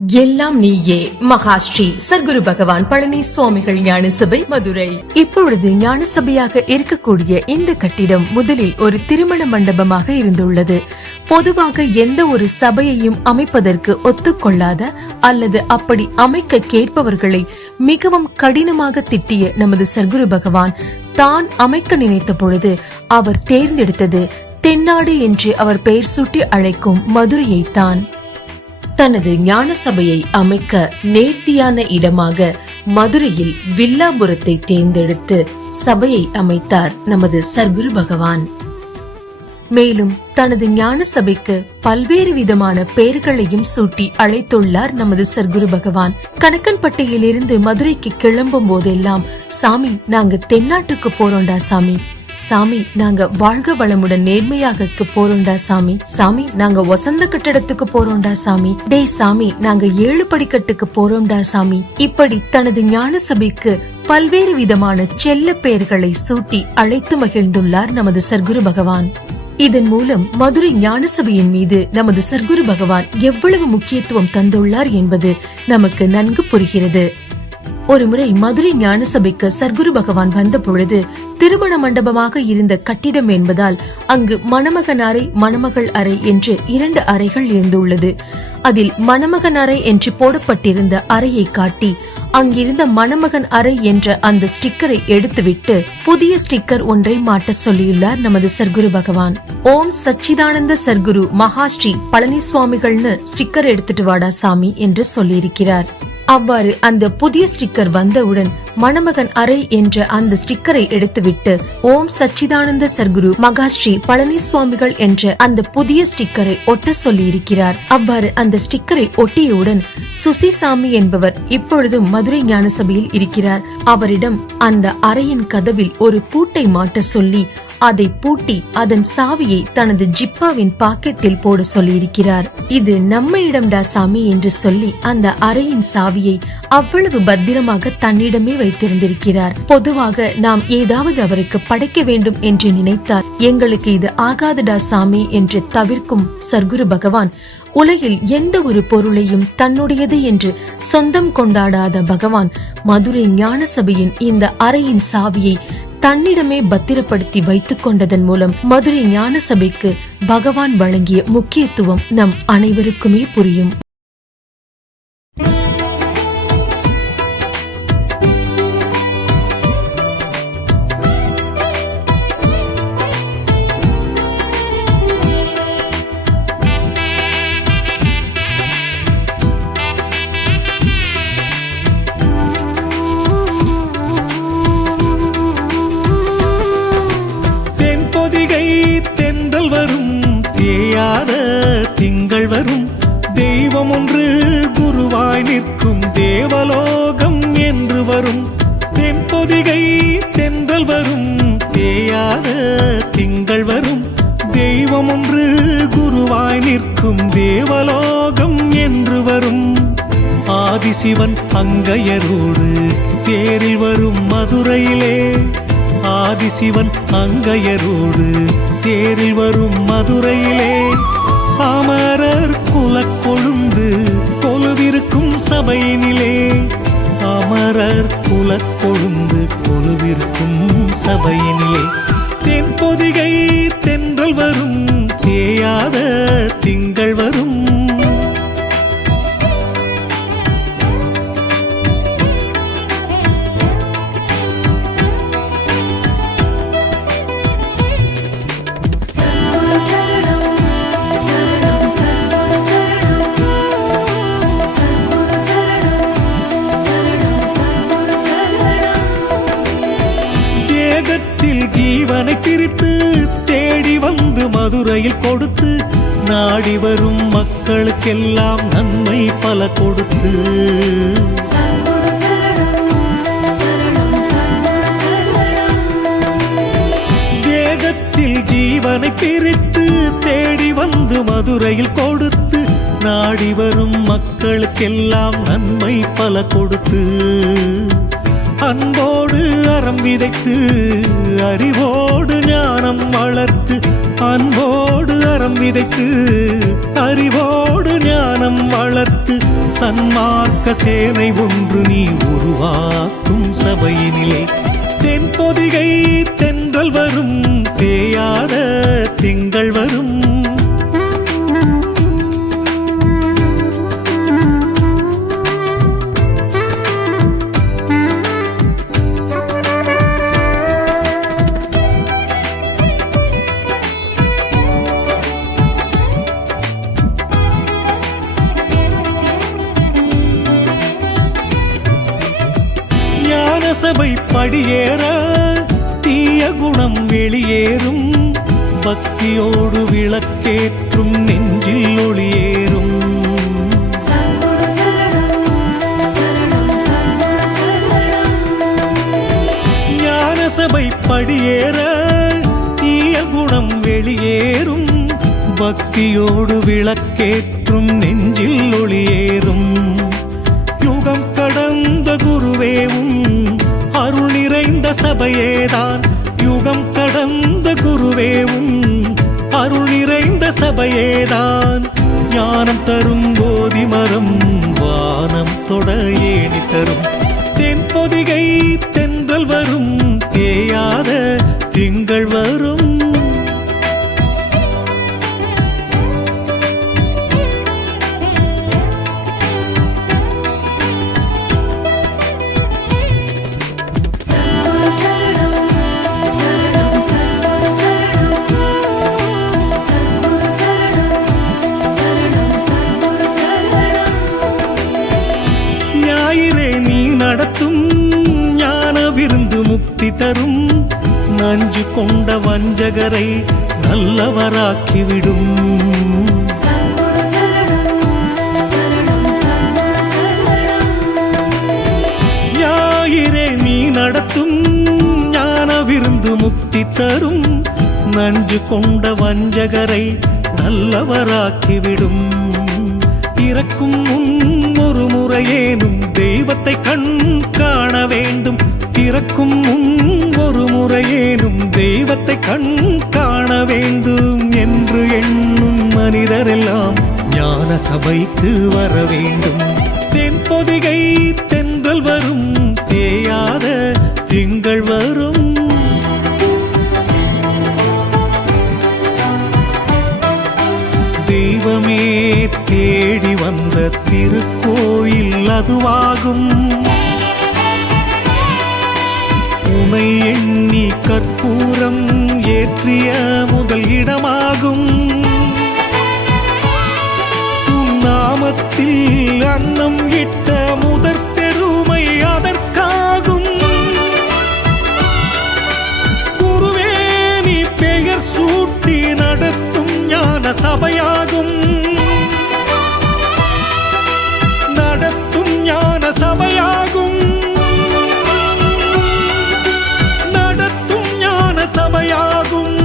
எல்லாம் நீயே மகாஸ்ரீ சர்க்குரு பகவான் பழனி சுவாமிகள் ஞான சபை மதுரை. இப்பொழுது ஞான சபையாக இருக்கக்கூடிய இந்த கட்டிடம் முதலில் ஒரு திருமண மண்டபமாக இருந்துள்ளது. பொதுவாக எந்த ஒரு சபையையும் அமைப்பதற்கு ஒத்துக்கொள்ளாத அல்லது அப்படி அமைக்க கேட்பவர்களை மிகவும் கடினமாக திட்டிய நமது சர்க்குரு பகவான் தான் அமைக்க நினைத்த பொழுது அவர் தேர்ந்தெடுத்தது தென்னாடு என்று அவர் பெயர் சூட்டி அழைக்கும் மதுரையை தான். தனது ஞான சபையை அமைக்க நேர்த்தியான இடமாக மதுரையில் வில்லாபுரத்தை தேர்ந்தெடுத்து சபையை அமைத்தார் நமது சர்க்குரு பகவான். மேலும் தனது ஞான சபைக்கு பல்வேறு விதமான பெயர்களையும் சூட்டி அழைத்துள்ளார் நமது சர்க்குரு பகவான். கணக்கன்பட்டியில் இருந்து மதுரைக்கு கிளம்பும் போதெல்லாம், சாமி நாங்க தென்னாட்டுக்கு போறோம்டா சாமி, சாமி நாங்க வாழ்க வளமுடன் நேர்மையாக போறோம்டா சாமி, சாமி நாங்க வசந்த கட்டடத்துக்கு போறோம்டா சாமி, டே சாமி நாங்க 7 படிக்கட்டுக்கு போறோம்டா சாமி, இப்படி தனது ஞான சபைக்கு பல்வேறு விதமான செல்ல பெயர்களை சூட்டி அழைத்து மகிழ்ந்துள்ளார் நமது சர்க்குரு பகவான். இதன் மூலம் மதுரை ஞான சபையின் மீது நமது சர்க்குரு பகவான் எவ்வளவு முக்கியத்துவம் தந்துள்ளார் என்பது நமக்கு நன்கு புரிகிறது. ஒருமுறை மதுரை ஞான சபைக்கு சர்க்குரு பகவான் வந்த பொழுது திருமண மண்டபமாக இருந்த கட்டிடம் என்பதால் அங்கு மணமகன் அறை மணமகள் அறை என்று 2 அறைகள் இருந்துள்ளது. அதில் மணமகன் அறை என்று போடப்பட்டிருந்த அறையை காட்டி அங்கிருந்த மணமகன் அறை என்ற அந்த ஸ்டிக்கரை எடுத்துவிட்டு புதிய ஸ்டிக்கர் ஒன்றை மாட்ட சொல்லியுள்ளார் நமது சர்க்குரு பகவான். ஓம் சச்சிதானந்த சர்க்குரு மகாஸ்ரீ பழனி சுவாமிகள்னு ஸ்டிக்கர் எடுத்துட்டு வாடா சாமி என்று சொல்லியிருக்கிறார். அவ்வாறு அந்த புதிய ஸ்டிக்கர் வந்தவுடன் மணமகன் அறை என்ற அந்த ஸ்டிக்கரை எடுத்துவிட்டு ஓம் சச்சிதானந்த சர்க்குரு மகாஸ்ரீ பழனி சுவாமிகள் என்ற அந்த புதிய ஸ்டிக்கரை ஒட்ட சொல்லி இருக்கிறார். அவ்வாறு அந்த ஸ்டிக்கரை ஒட்டியவுடன் சுசிசாமி என்பவர் இப்பொழுதும் மதுரை ஞான சபையில் இருக்கிறார். அவரிடம் அந்த அறையின் கதவில் ஒரு பூட்டை மாட்ட சொல்லி அதை பூட்டி அதன் சாவியை தனது ஜிப்பாவின் பாக்கெட்டில் போட சொல்லி இருக்கிறார். இது நம்ம இடம்டா சாமி என்று சொல்லி அந்த அறையின் சாவியை அவ்வளவு பத்திரமாக தன்னிடமே வைத்திருந்திருக்கிறார். பொதுவாக நாம் ஏதாவது அவருக்கு படைக்க வேண்டும் என்று நினைத்தால் எங்களுக்கு இது ஆகாதடா சாமி என்று தவிர்க்கும் சர்க்குரு பகவான் உலகில் எந்த ஒரு பொருளையும் தன்னுடையது என்று சொந்தம் கொண்டாடாத பகவான் மதுரை ஞான சபையின் இந்த அறையின் சாவியை தன்னிடமே பத்திரப்படுத்தி வைத்துக் கொண்டதன் மூலம் மதுரை ஞான சபைக்கு பகவான் வழங்கிய முக்கியத்துவம் நம் அனைவருக்குமே புரியும். திங்கள் வரும் தெய்வம் ஒன்று குருவாய் நிற்கும் தேவலோகம் என்று வரும். தென்பொதிகை தென்றல் வரும் தேயாத திங்கள் வரும் தெய்வம் ஒன்று குருவாய் நிற்கும் தேவலோகம் என்று வரும். ஆதிசிவன் அங்கையரோடு தேரில் வரும் மதுரையிலே, ஆதிசிவன் அங்கையரோடு தேரில் வரும் மதுரையிலே, அமரர் குலக்கொழுந்து கொலுவிருக்கும் சபையினிலே, அமரர் குலக்கொழுந்து கொலுவிருக்கும் சபையினிலே, தென்பொதிகை தென்றல் வரும் தேயாத திங்கள் வரும். ஜீவனை பிரித்து தேடி வந்து மதுரையில் கொடுத்து நாடி வரும் மக்களுக்கெல்லாம் நன்மை பல கொடுத்து, தேகத்தில் ஜீவனை பிரித்து தேடி வந்து மதுரையில் கொடுத்து நாடி வரும் மக்களுக்கெல்லாம் நன்மை பல கொடுத்து, அன்போடு அறம் விதைத்து அறிவோடு ஞானம் வளர்த்து, அன்போடு அறம் விதைத்து அறிவோடு ஞானம் வளர்த்து சன்மார்க்க சேனை ஒன்று நீ உருவாக்கும் சபையினிலே தென்பொதிகை தென்றல் வரும் தேயாத திங்கள் வரும் சபை படியேற தீய குணம் வெளியேறும் பக்தியோடு விளக்கேற்றும் நெஞ்சில் ஒளியேறும் ஞான சபை படியேற தீய குணம் வெளியேறும் பக்தியோடு விளக்கேற்றும் நெஞ்சில் ஒளியேறும் யுகம் கடந்த குருவேவும் அருள் நிறைந்த சபையேதான் யுகம் கடந்த குருவேவும் அருள் நிறைந்த சபையேதான் ஞானம் தரும் போதி மரம் வானம் தொட ஏணி தரும் தென்பொதிகை தென்றல் வரும் தேயாத திங்கள் வரும் நடத்தும் ஞான விருந்து முக்தி தரும் நஞ்சு கொண்ட வஞ்சகரை நல்லவராக்கிவிடும் ஞாயிறே நீ நடத்தும் ஞான விருந்து முக்தி தரும் நஞ்சு கொண்ட வஞ்சகரை நல்லவராக்கிவிடும் இறக்கும் முன் ஒரு முறையேனும் தெய்வத்தை கண் காண வேண்டும் இறக்கும் முன் ஒரு முறையேனும் தெய்வத்தை கண் காண வேண்டும் என்று எண்ணும் மனிதரெல்லாம் ஞான சபைக்கு வர வேண்டும் தென்பொதிகை தென்றல் வரும் தேயாத திங்கள் வரும் தெய்வமே தேடி வந்த திருக்கோயில் அதுவாகும் உனை எண்ணி கற்பூரம் ஏற்றிய முதல் இடமாகும் உன் நாமத்தில் அன்னம் இட்ட முதற் பெருமை அதற்காகும் குருவே நீ பெயர் சூட்டி நடத்தும் ஞான சபையாகும் நடத்தும் ஞான சபையாகும் நடத்தும் ஞான சபையாகும்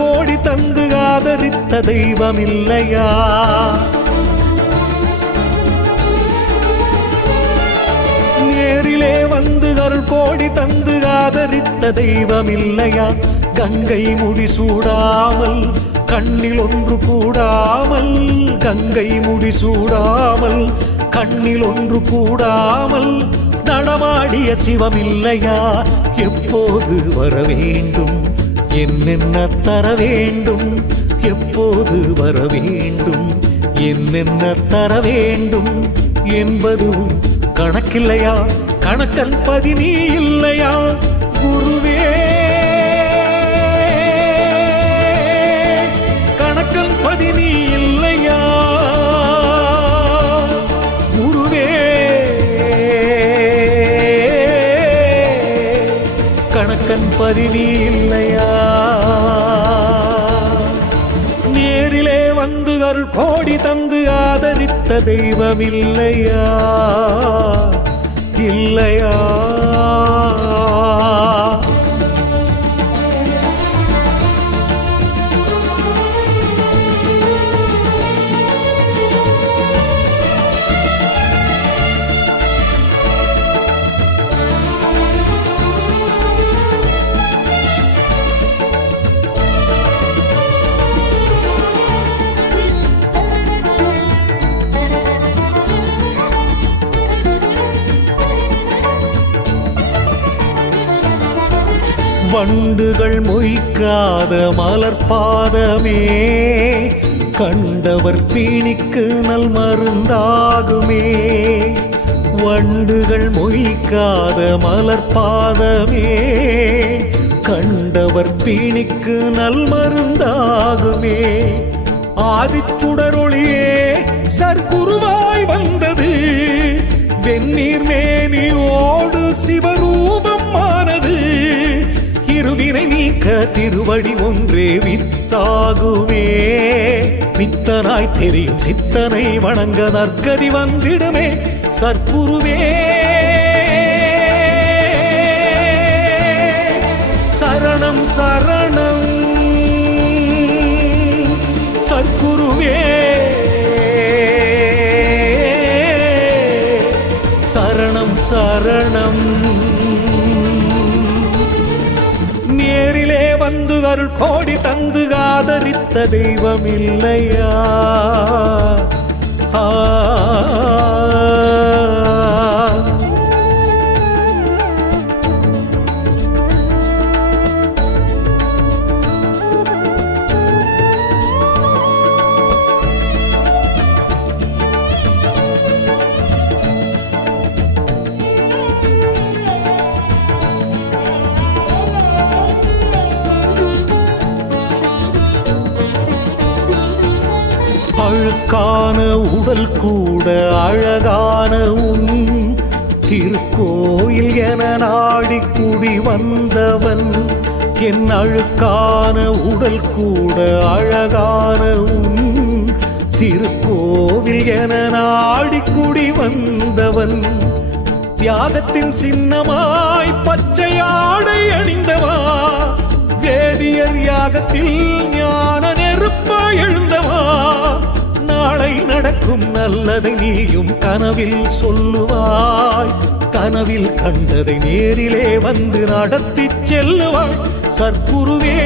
கோடி தந்து ஆதரித்த தெய்வமில்லையா நேரிலே வந்து அருள் கோடி தந்து ஆதரித்த தெய்வமில்லையா கங்கை முடிசூடாமல் கண்ணில் ஒன்று கூடாமல், கங்கை முடிசூடாமல் கண்ணில் ஒன்று கூடாமல் நடமாடிய சிவமில்லையா? எப்போது வர வேண்டும், என்னென்ன தர வேண்டும்? எப்போது வர வேண்டும், என்னென்ன தர வேண்டும் என்பதும் கணக்கில்லையா? கணக்கன் பதினி இல்லையா? குருவே கணக்கன் பதினி இல்லையா? குருவே கணக்கன் பதினி இல்லையா? நேரிலே வந்து அருள் கோடி தந்து ஆதரித்த தெய்வம் இல்லையா? இல்லையா? வண்டுகள் மொய்க்காத மலர்பாதமே கண்டவர் பீணிக்கு நல் மருந்தாகுமே. வண்டுகள் மொய்க்காத மலர்பாதமே கண்டவர் பீணிக்கு நல் மருந்தாகுமே. ஆதிச்சுடரொளியே சர்க்குருவாய் வந்தது, வெந்நீர் மேனியோடு சிவரூபம் ஆனது. இருவினை நீக்க திருவடி ஒன்றே வித்தாகுமே. வித்தனாய் தெரியும் சித்தனை வணங்க நற்கதி வந்திடுமே. சர்க்குருவே சரணம் சரணம், சர்க்குருவே சரணம் சரணம். நேரிலே வந்து அருள் கோடி தந்து ஆதரித்த தெய்வம் இல்லையா? அழுக்கான உடல் கூட அழகான உன் திருக்கோயில் என நாடி குடி வந்தவன். என் அழுக்கான உடல் கூட அழகான உன் திருக்கோவில் என நாடி குடி வந்தவன். தியாகத்தின் சின்னமாய் பச்சை ஆடை அணிந்தவா, வேதியர் யாகத்தில் ஞான நெருப்பாய் எழுந்தவா. நாளை நடக்கும் நல்லதை நீயும் கனவில் சொல்லுவாய், கனவில் கண்டதை நேரிலே வந்து நடத்தி செல்லுவாய். சர்க்குருவே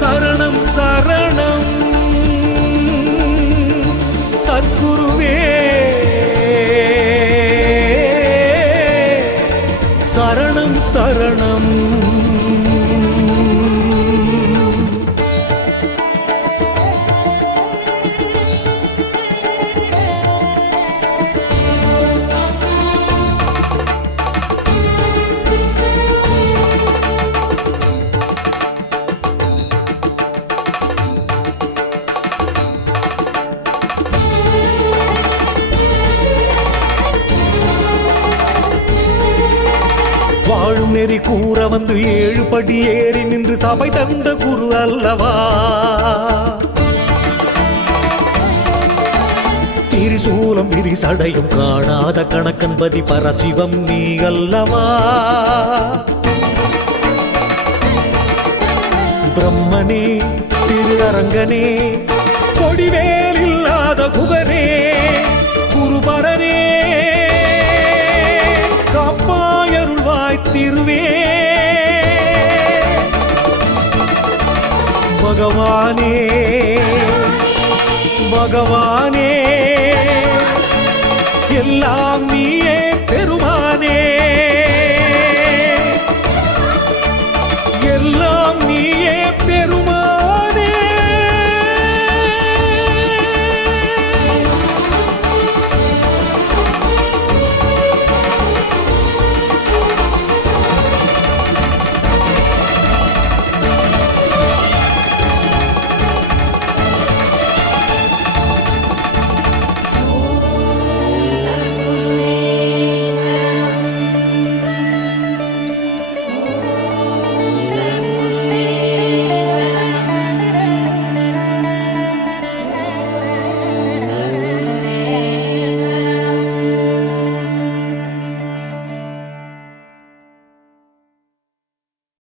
சரணம் சரணம், சர்க்குருவே சரணம் சரணம். வாழும் நெறி கூற வந்து 7 படி ஏறி நின்று சபை தந்த குரு அல்லவா. திரிசூலம் விரிசடையும் காணாத கணக்கன்பதி பரசிவம் நீ அல்லவா. பிரம்மனே திரு அரங்கனே கொடிவேல் இல்லாத குகனே குருபரனே காப்பாயருள்வா. திருவே பகவானே பகவானே எல்லா